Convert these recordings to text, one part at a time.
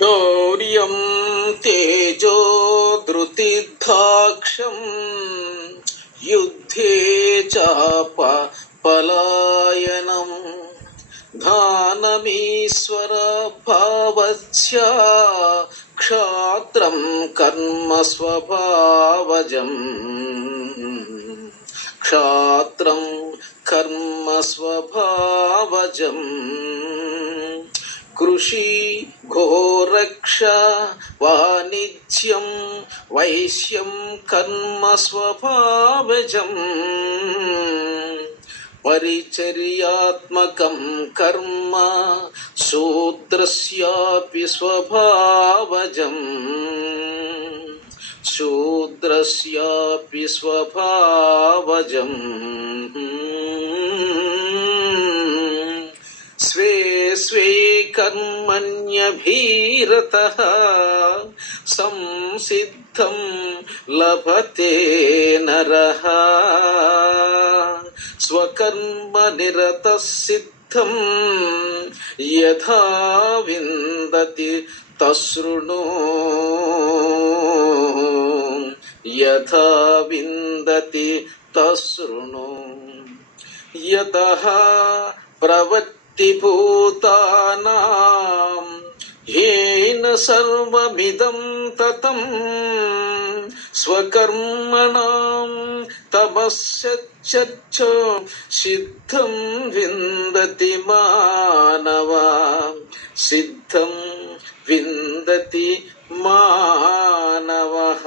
శౌర్యం తేజో ధృతిర్దాక్ష్యం యుద్ధే చాప పలాయనం దానమీశ్వర భావస్య క్షాత్రం కర్మ స్వభావజం క్షాత్రం కర్మ స్వభావజం కృషి ఘోరక్ష వాణిజ్యం వైశ్యం కర్మ స్వభావజం పరిచర్యాత్మకం కర్మ శూద్రస్యాపి స్వభావజం శూద్రస్యాపి స్వభావజం స్వే స్వే కర్మణ్యభిరతః సంసిద్ధం లభతే నరః స్వకర్మ నిరతః సిద్ధం యథా విందతి తశృణు యథా విందతి తశృణు యతః ప్రవృత్తి భూతానాం హేన సర్వమిదం తతం స్వకర్మణాం తపస్సచ్చ సిద్ధం విందతి మానవా సిద్ధం విందతి మానవః.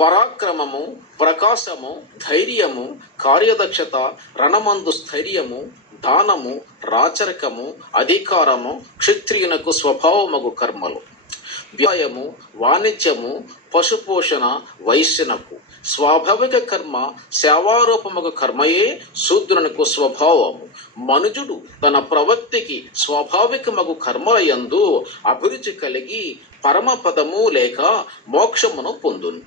పరాక్రమము, ప్రకాశము, ధైర్యము, కార్యదక్షత, రణమందు స్థైర్యము, దానము, రాచరికము, అధికారము క్షత్రియునకు స్వభావమగు కర్మలు. వ్యాయము, వాణిజ్యము, పశుపోషణ వైశ్యనకు స్వాభావిక కర్మ. సేవారూపమగు కర్మయే శూద్రునకు స్వభావము. మనుజుడు తన ప్రవృత్తికి స్వాభావికమగు కర్మలయందు అభిరుచి కలిగి పరమపదము లేక మోక్షమును పొందును.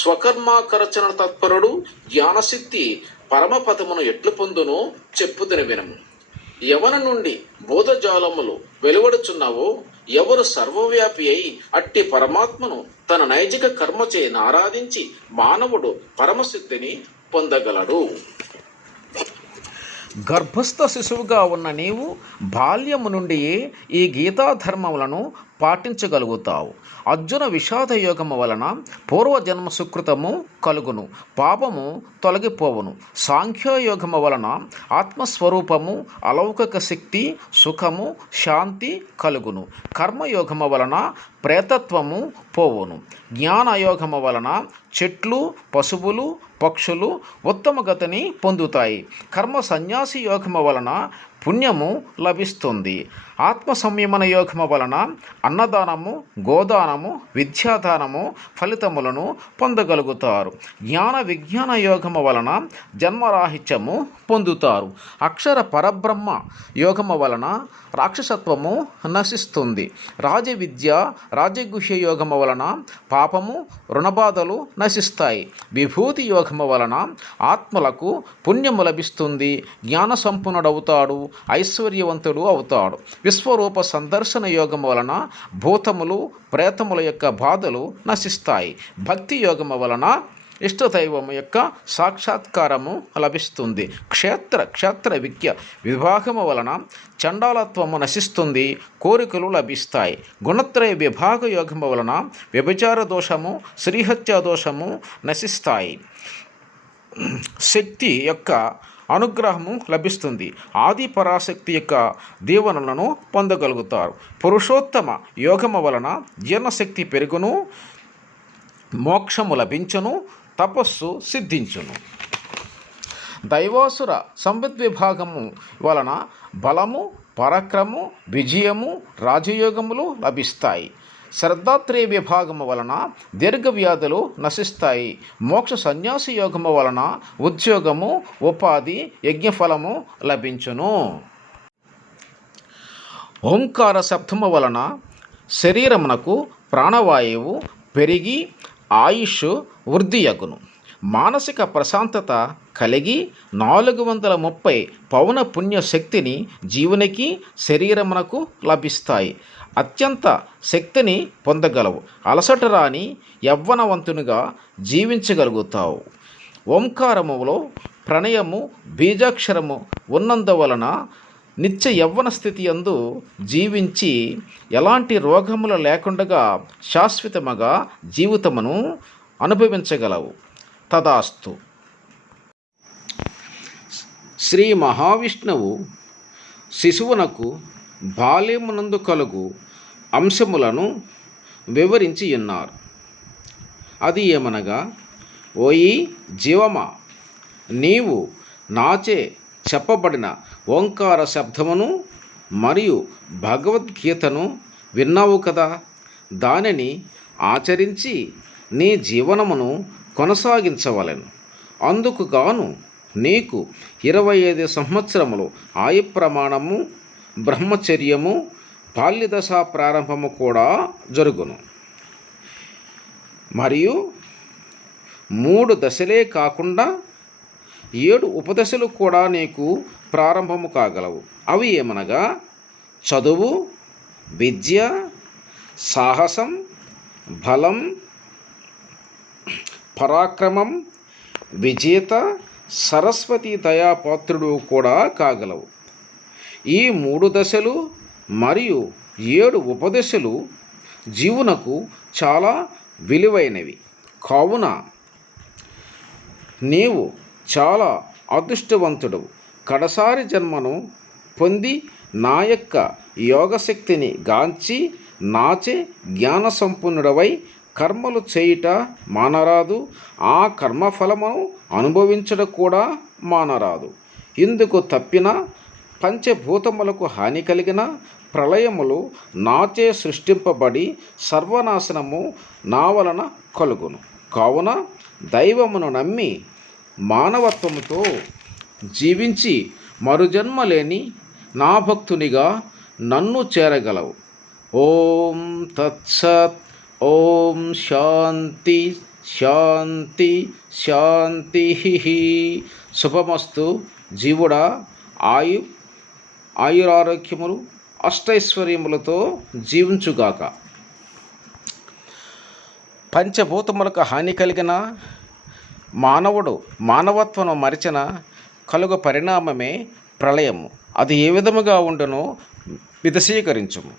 స్వకర్మాకరచన తత్పరుడు జ్ఞానసిద్ధి పరమపదమును ఎట్లు పొందునో చెప్పుదని వినము. ఎవరి నుండి బోధజాలములు వెలువడుచున్నావో ఎవరు సర్వవ్యాపి అయి అట్టి పరమాత్మను తన నైజిక కర్మచే ఆరాధించి మానవుడు పరమసిద్ధిని పొందగలడు. గర్భస్థ శిశువుగా ఉన్న నీవు బాల్యము నుండి ఈ గీతాధర్మములను పాటించగలుగుతావు. అర్జున విషాద యోగము వలన పూర్వజన్మ సుకృతము కలుగును, పాపము తొలగిపోవును. సాంఖ్యయోగము వలన ఆత్మస్వరూపము, అలౌకిక శక్తి, సుఖము, శాంతి కలుగును. కర్మయోగము వలన ప్రేతత్వము పోవును. జ్ఞానయోగము వలన చెట్లు, పశువులు, పక్షులు ఉత్తమ గతిని పొందుతాయి. కర్మ సన్యాసి యోగము వలన పుణ్యము లభిస్తుంది. ఆత్మ సంయమన యోగము వలన అన్నదానము, గోదానము, విద్యాదానము ఫలితములను పొందగలుగుతారు. జ్ఞాన విజ్ఞాన యోగము వలన జన్మరాహిత్యము పొందుతారు. అక్షర పరబ్రహ్మ యోగము వలన రాక్షసత్వము నశిస్తుంది. రాజవిద్య రాజగుహ్య యోగము వలన పాపము, రుణబాధలు నశిస్తాయి. విభూతి యోగము వలన ఆత్మలకు పుణ్యము లభిస్తుంది. జ్ఞాన సంపన్నుడవుతాడు, ఐశ్వర్యవంతుడు అవుతాడు. విశ్వరూప సందర్శన యోగము వలన భూతములు, ప్రేతముల యొక్క బాధలు నశిస్తాయి. భక్తి యోగము వలన ఇష్టదైవము యొక్క సాక్షాత్కారము లభిస్తుంది. క్షేత్ర విభాగము వలన చండాలత్వము నశిస్తుంది, కోరికలు లభిస్తాయి. గుణత్రయ విభాగ యోగము వలన వ్యభిచార దోషము, శ్రీహత్యా దోషము నశిస్తాయి. శక్తి యొక్క అనుగ్రహము లభిస్తుంది. ఆది పరాశక్తి యొక్క దీవెనలను పొందగలుగుతారు. పురుషోత్తమ యోగము వలన జీర్ణశక్తి పెరుగును, మోక్షము లభించును, తపస్సు సిద్ధించును. దైవాసుర సంవిద్విభాగము వలన బలము, పరాక్రమము, విజయము, రాజయోగములు లభిస్తాయి. శ్రద్ధాత్రేయ విభాగము వలన దీర్ఘవ్యాధులు నశిస్తాయి. మోక్ష సన్యాసి యోగము వలన ఉద్యోగము, ఉపాధి, యజ్ఞఫలము లభించును. ఓంకార శబ్దము వలన శరీరమునకు ప్రాణవాయువు పెరిగి ఆయుష్ వృద్ధియగును. మానసిక ప్రశాంతత కలిగి 430 పౌన పుణ్య శక్తిని జీవునికి శరీరమునకు లభిస్తాయి. అత్యంత శక్తిని పొందగలవు. అలసట రాని యవ్వనవంతునిగా జీవించగలుగుతావు. ఓంకారములో ప్రణయము బీజాక్షరము ఉన్నందువలన నిత్య యవ్వన స్థితి యందు జీవించి ఎలాంటి రోగములు లేకుండా శాశ్వతముగా జీవితమును అనుభవించగలవు. తదాస్తు. శ్రీ మహావిష్ణువు శిశువునకు బాల్యమునందు కలుగు అంశములను వివరించి ఉన్నారు. అది ఏమనగా, ఓయి జీవమా, నీవు నాచే చెప్పబడిన ఓంకార శబ్దమును మరియు భగవద్గీతను విన్నావు కదా. దానిని ఆచరించి నీ జీవనమును కొనసాగించవలెను. అందుకు గాను నీకు 25 సంవత్సరములు ఆయు ప్రమాణము, బ్రహ్మచర్యము, బాల్యదశ ప్రారంభము కూడా జరుగును. మరియు 3 దశలే కాకుండా 7 ఉపదశలు కూడా నీకు ప్రారంభము కాగలవు. అవి ఏమనగా, చదువు, విద్య, సాహసం, బలం, పరాక్రమం, విజేత, సరస్వతి దయాపాత్రుడు కూడా కాగలవు. ఈ 3 దశలు మరియు 7 ఉపదశలు జీవునకు చాలా విలువైనవి. కావున నీవు చాలా అదృష్టవంతుడవు. కడసారి జన్మను పొంది నా యొక్క యోగశక్తిని గాంచి నాచే జ్ఞాన సంపన్నుడవై కర్మలు చేయుట మానరాదు. ఆ కర్మఫలమును అనుభవించడం కూడా మానరాదు. ఇందుకు తప్పిన పంచభూతములకు హాని కలిగిన ప్రళయములు నాచే సృష్టింపబడి సర్వనాశనము నా వలన కలుగును. కావున దైవమును నమ్మి మానవత్వముతో జీవించి మరుజన్మ లేని నా భక్తునిగా నన్ను చేరగలవు. ఓం తత్సత్. ఓం శాంతి శాంతి శాంతి. శుభమస్తు. జీవుడా ఆయురారోగ్యములు అష్టైశ్వర్యములతో జీవించుగాక. పంచభూతములకు హాని కలిగిన మానవుడు మానవత్వను మరిచిన కలుగు పరిణామమే ప్రళయము. అది ఏ విధముగా ఉండునో విశదీకరించుము.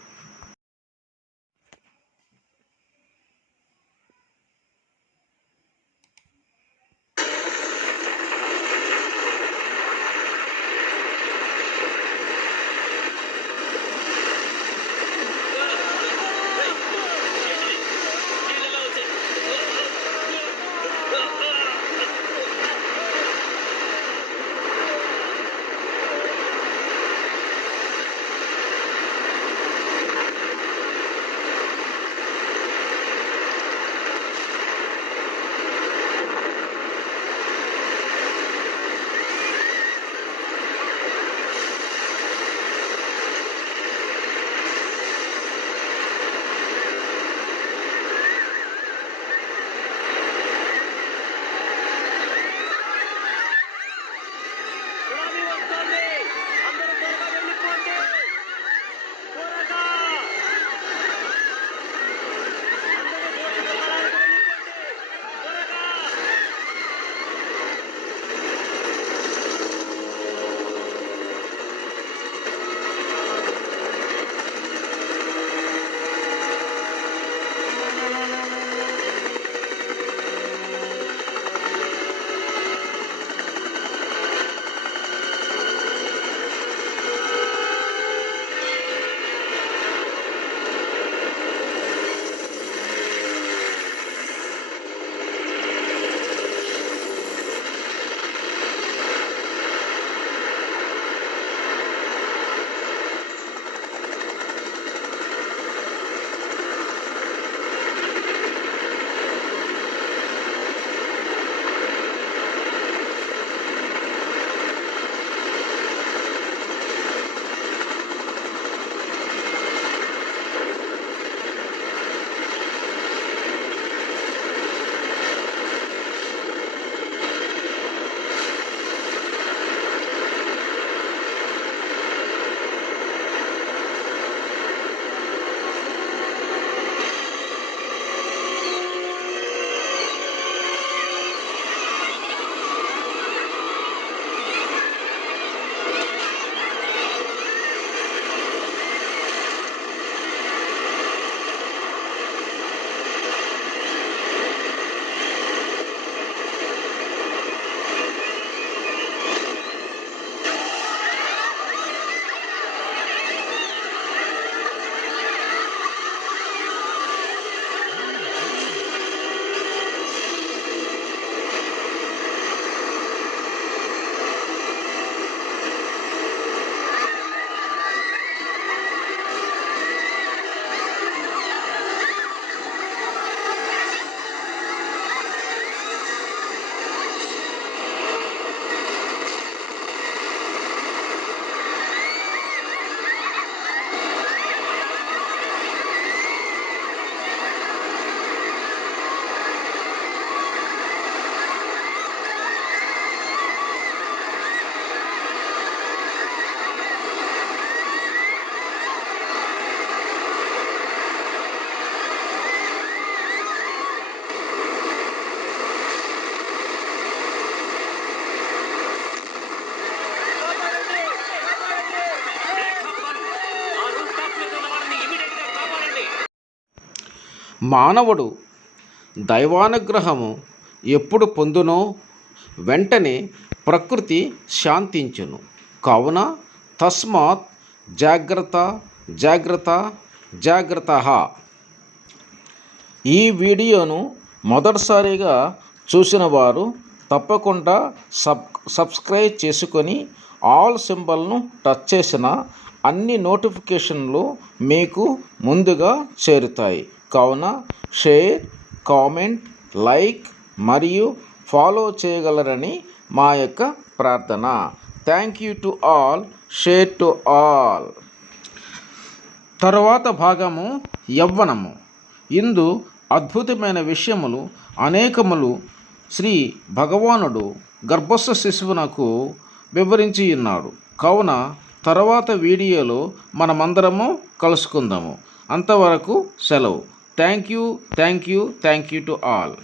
మానవుడు దైవానుగ్రహము ఎప్పుడు పొందునో వెంటనే ప్రకృతి శాంతించును. కావున తస్మాత్ జాగ్రత్త జాగ్రత్త జాగ్రత్త. ఈ వీడియోను మొదటిసారిగా చూసిన వారు తప్పకుండా సబ్స్క్రైబ్ చేసుకొని ఆల్ సింబల్ను టచ్ చేసిన అన్ని నోటిఫికేషన్లు మీకు ముందుగా చేరుతాయి. కావున షేర్, కామెంట్, లైక్ మరియు ఫాలో చేయగలరని మా యొక్క ప్రార్థన. Thank you to all. Share to all. తరువాత భాగము యవ్వనము. ఇందు అద్భుతమైన విషయములు అనేకములు శ్రీ భగవానుడు గర్భస్థ శిశువునకు వివరించి ఉన్నాడు. కావున తర్వాత వీడియోలో మనమందరము కలుసుకుందాము. అంతవరకు సెలవు. Thank you to all.